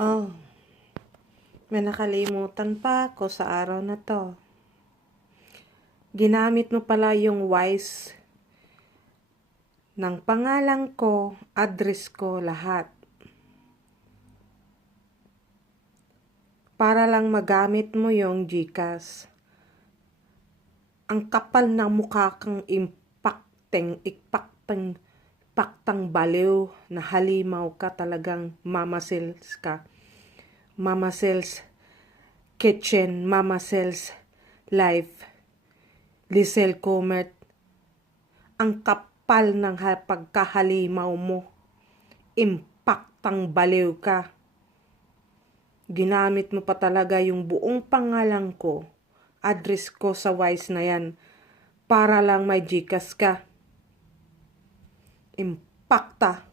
Oh, may nakalimutan pa ako sa araw na to. Ginamit mo pala yung Wise ng pangalan ko, address ko, lahat. Para lang magamit mo yung GCash. Ang kapal ng mukha kang ipaktang baliw na halimaw ka, talagang Mama Sales ka. Mama Sales Kitchen, Mama Sales Life, Lisel Comert. Ang kapal ng pagkahalimaw mo. Impaktang baliw ka. Ginamit mo pa talaga yung buong pangalan ko, address ko sa Wise na yan, para lang may GCash ka. Impakta.